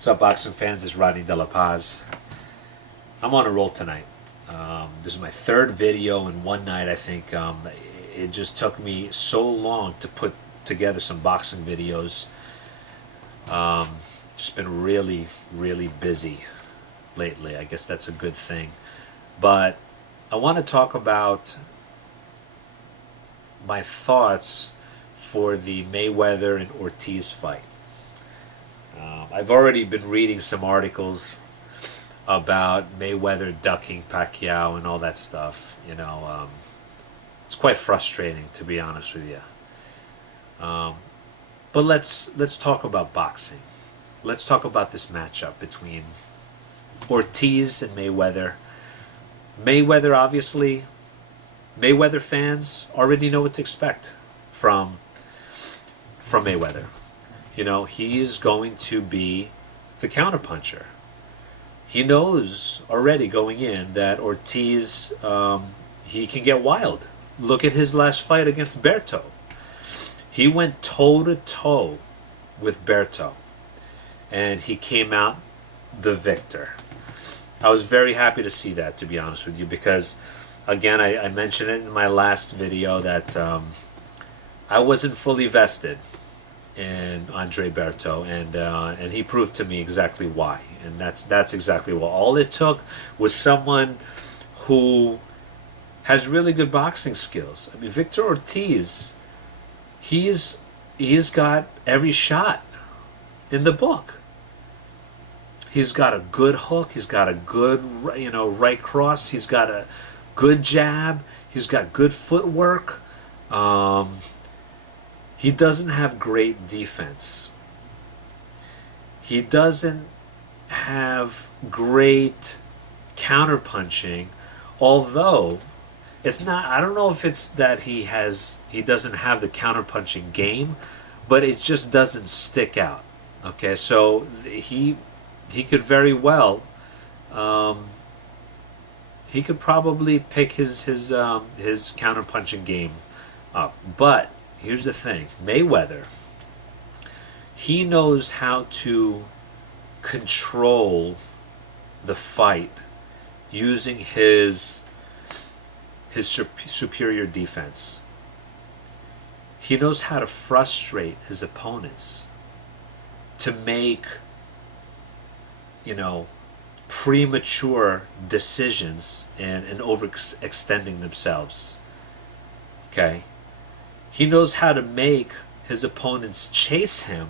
What's up, boxing fans? This is Rodney De La Paz. I'm on a roll tonight. This is my third video in one night, I think. It just took me so long to put together some boxing videos. Just been really, really busy lately. I guess that's a good thing. But I want to talk about my thoughts for the Mayweather and Ortiz fight. I've already been reading some articles about Mayweather ducking Pacquiao and all that stuff. It's quite frustrating, to be honest with you. But let's talk about boxing. Let's talk about this matchup between Ortiz and Mayweather. Mayweather, obviously, Mayweather fans already know what to expect from Mayweather. He is going to be the counterpuncher. He knows already going in that Ortiz, he can get wild. Look at his last fight against Berto. He went toe-to-toe with Berto, and he came out the victor. I was very happy to see that, to be honest with you, because, again, I mentioned it in my last video that I wasn't fully vested in Andre Berto, and he proved to me exactly why. And that's exactly what all it took was someone who has really good boxing skills. I mean, Victor Ortiz, he's got every shot in the book. He's got a good hook. He's got a good right cross. He's got a good jab. He's got good footwork. He doesn't have great defense. He doesn't have great counterpunching, although it's not, I don't know if it's that he doesn't have the counterpunching game, but it just doesn't stick out. Okay, so he could very well, he could probably pick his counterpunching game up. But here's the thing, Mayweather, he knows how to control the fight using his superior defense. He knows how to frustrate his opponents to make premature decisions and overextending themselves. Okay? He knows how to make his opponents chase him,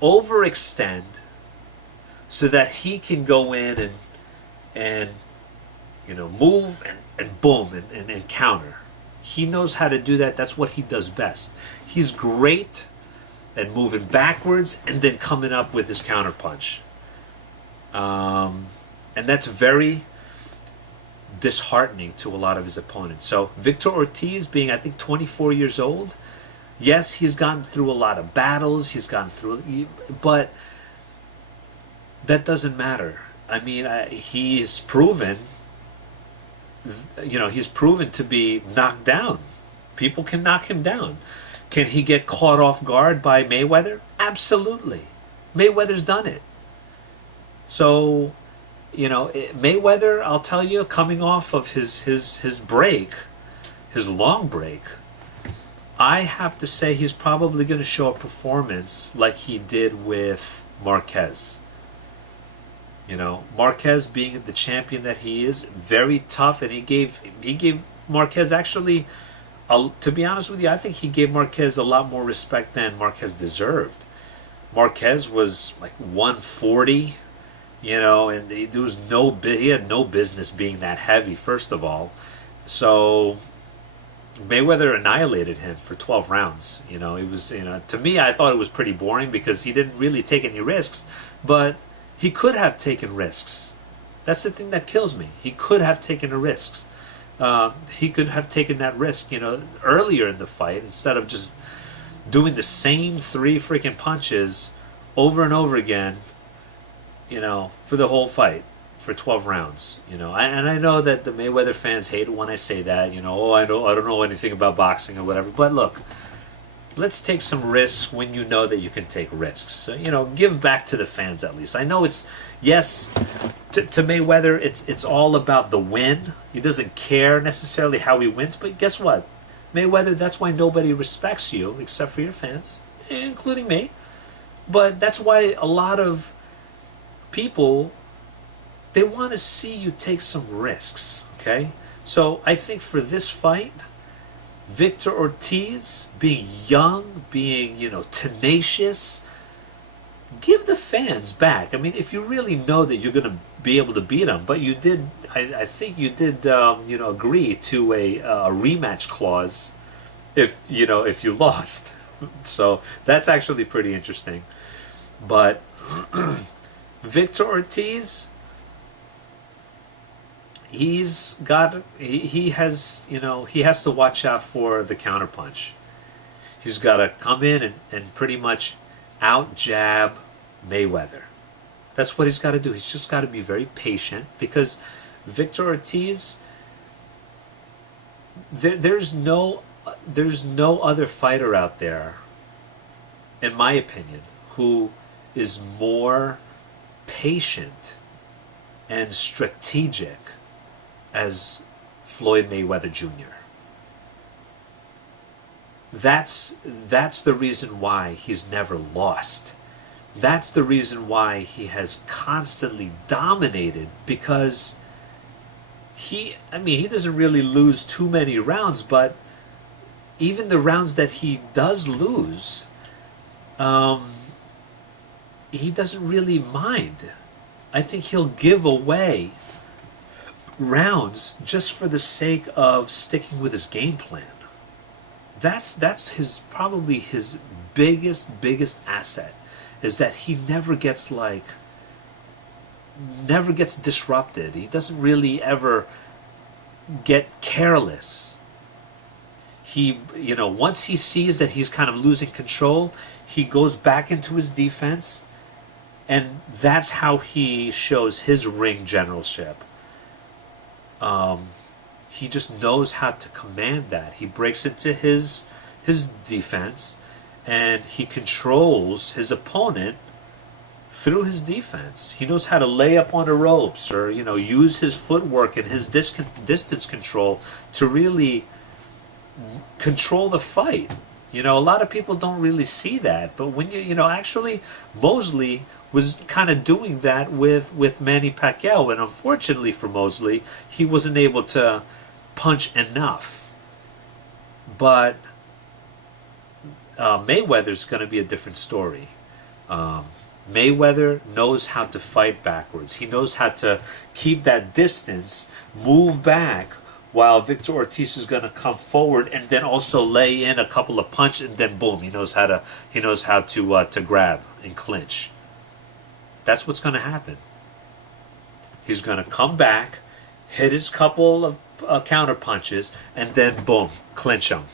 overextend, so that he can go in and move and boom and counter. He knows how to do that. That's what he does best. He's great at moving backwards and then coming up with his counterpunch. And that's very disheartening to a lot of his opponents. So Victor Ortiz, being I think 24 years old, yes, he's gone through a lot of battles. He's gone through, but that doesn't matter. I mean, he's proven. He's proven to be knocked down. People can knock him down. Can he get caught off guard by Mayweather? Absolutely. Mayweather's done it. So, Mayweather, I'll tell you, coming off of his break, his long break, I have to say he's probably going to show a performance like he did with Marquez. Marquez being the champion that he is, very tough, and he gave Marquez actually, to be honest with you, I think he gave Marquez a lot more respect than Marquez deserved. Marquez was like 140, and he had no business being that heavy, first of all. So Mayweather annihilated him for 12 rounds. It was, to me, I thought it was pretty boring because he didn't really take any risks, but he could have taken risks. That's the thing that kills me. He could have taken a risk. He could have taken that risk, earlier in the fight instead of just doing the same 3 freaking punches over and over again, for the whole fight, for 12 rounds. And I know that the Mayweather fans hate it when I say that. I don't know anything about boxing or whatever. But look, let's take some risks when you know that you can take risks. So, give back to the fans at least. I know it's, yes, to Mayweather, it's all about the win. He doesn't care necessarily how he wins, but guess what? Mayweather, that's why nobody respects you except for your fans, including me. But that's why a lot of people, they want to see you take some risks, okay? So I think for this fight, Victor Ortiz, being young, being, tenacious, give the fans back. I mean, if you really know that you're going to be able to beat him, but you did, I think you did, agree to a rematch clause if you lost. So that's actually pretty interesting. But Victor Ortiz, he has to watch out for the counterpunch. He's got to come in and pretty much out jab Mayweather. That's what he's got to do. He's just got to be very patient, because Victor Ortiz, there's no other fighter out there, in my opinion, who is more patient and strategic as Floyd Mayweather Jr. That's the reason why he's never lost. That's the reason why he has constantly dominated, because he doesn't really lose too many rounds, but even the rounds that he does lose, he doesn't really mind. I think he'll give away rounds just for the sake of sticking with his game plan. That's probably his biggest asset, is that he never gets disrupted. He doesn't really ever get careless. He, once he sees that he's kind of losing control, he goes back into his defense, and that's how he shows his ring generalship. He just knows how to command that. He breaks into his defense, and he controls his opponent through his defense. He knows how to lay up on the ropes, or use his footwork and his distance control to really control the fight. A lot of people don't really see that, but when actually Mosley was kind of doing that with Manny Pacquiao, and unfortunately for Mosley, he wasn't able to punch enough. But Mayweather's going to be a different story. Mayweather knows how to fight backwards. He knows how to keep that distance, move back, while Victor Ortiz is going to come forward and then also lay in a couple of punches, and then boom, he knows how to grab and clinch. That's what's going to happen. He's going to come back, hit his couple of counter punches, and then boom, clinch him.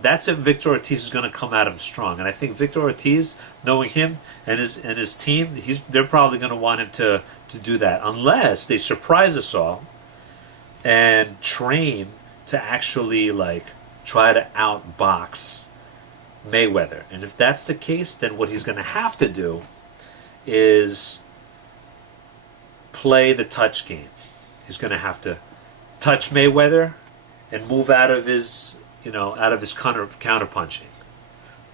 That's if Victor Ortiz is going to come at him strong. And I think Victor Ortiz, knowing him and his team, they're probably going to want him to do that, unless they surprise us all and train to actually try to outbox Mayweather. And if that's the case, then what he's going to have to do is play the touch game. He's going to have to touch Mayweather and move out of his counter punching.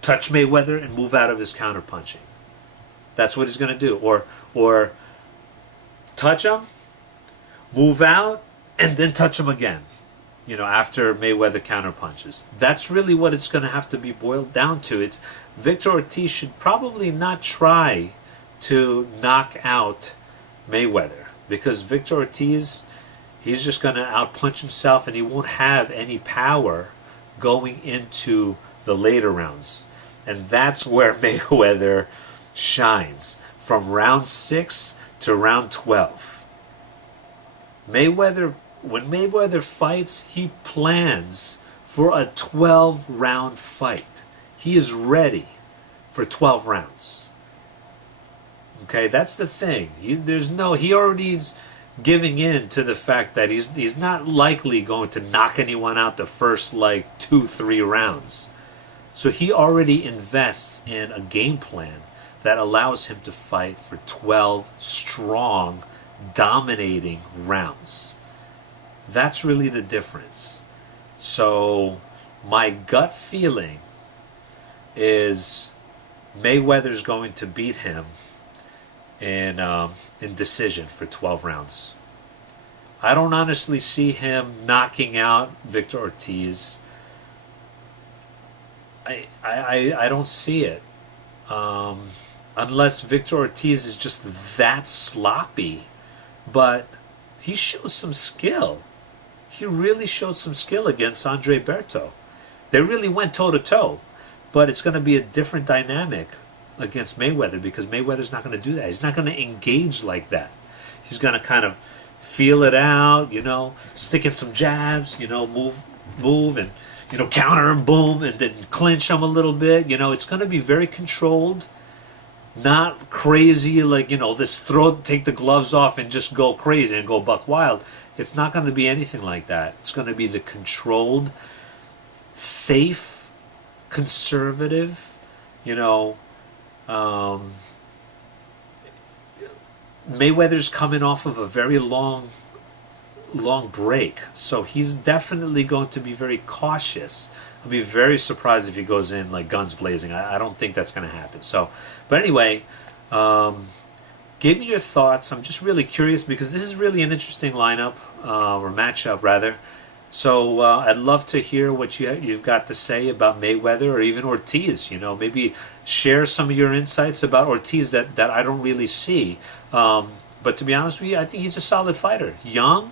Touch Mayweather and move out of his counter punching. That's what he's going to do. Or touch him, move out, and then touch him again. After Mayweather counter punches. That's really what it's going to have to be boiled down to. It's Victor Ortiz should probably not try to knock out Mayweather, because Victor Ortiz, he's just going to outpunch himself, and he won't have any power going into the later rounds. And that's where Mayweather shines, from round 6 to round 12. When Mayweather fights, he plans for a 12-round fight. He is ready for 12 rounds. Okay, that's the thing. He already is giving in to the fact that he's not likely going to knock anyone out the first 2-3 rounds. So he already invests in a game plan that allows him to fight for 12 strong, dominating rounds. That's really the difference. So my gut feeling is Mayweather's going to beat him in decision for 12 rounds. I don't honestly see him knocking out Victor Ortiz. I don't see it. Unless Victor Ortiz is just that sloppy. But he showed some skill. He really showed some skill against Andre Berto. They really went toe to toe. But it's going to be a different dynamic against Mayweather because Mayweather's not going to do that. He's not going to engage like that. He's going to kind of feel it out, stick in some jabs, move and, counter him, boom, and then clinch him a little bit. It's going to be very controlled, not crazy like, this take the gloves off and just go crazy and go buck wild. It's not going to be anything like that. It's going to be the controlled, safe, conservative, Mayweather's coming off of a very long break, so he's definitely going to be very cautious. I'll be very surprised if he goes in like guns blazing. I don't think that's going to happen. So, but anyway, give me your thoughts. I'm just really curious because this is really an interesting lineup or matchup rather. So I'd love to hear what you've got to say about Mayweather or even Ortiz. Maybe share some of your insights about Ortiz that I don't really see. But to be honest with you, I think he's a solid fighter. Young.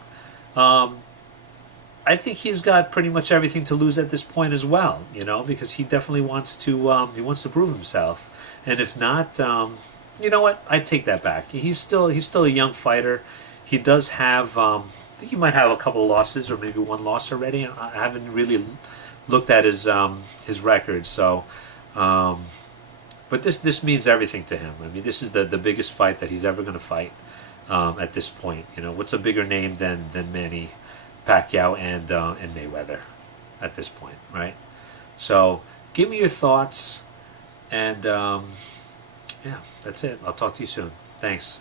I think he's got pretty much everything to lose at this point as well. Because he definitely wants to prove himself. And if not, you know what? I take that back. He's still a young fighter. He does have. I think he might have a couple of losses or maybe one loss already. I haven't really looked at his record, so but this means everything to him. I mean, this is the biggest fight that he's ever going to fight at this point. What's a bigger name than Manny Pacquiao and Mayweather at this point, right? So give me your thoughts, and yeah, that's it. I'll talk to you soon. Thanks.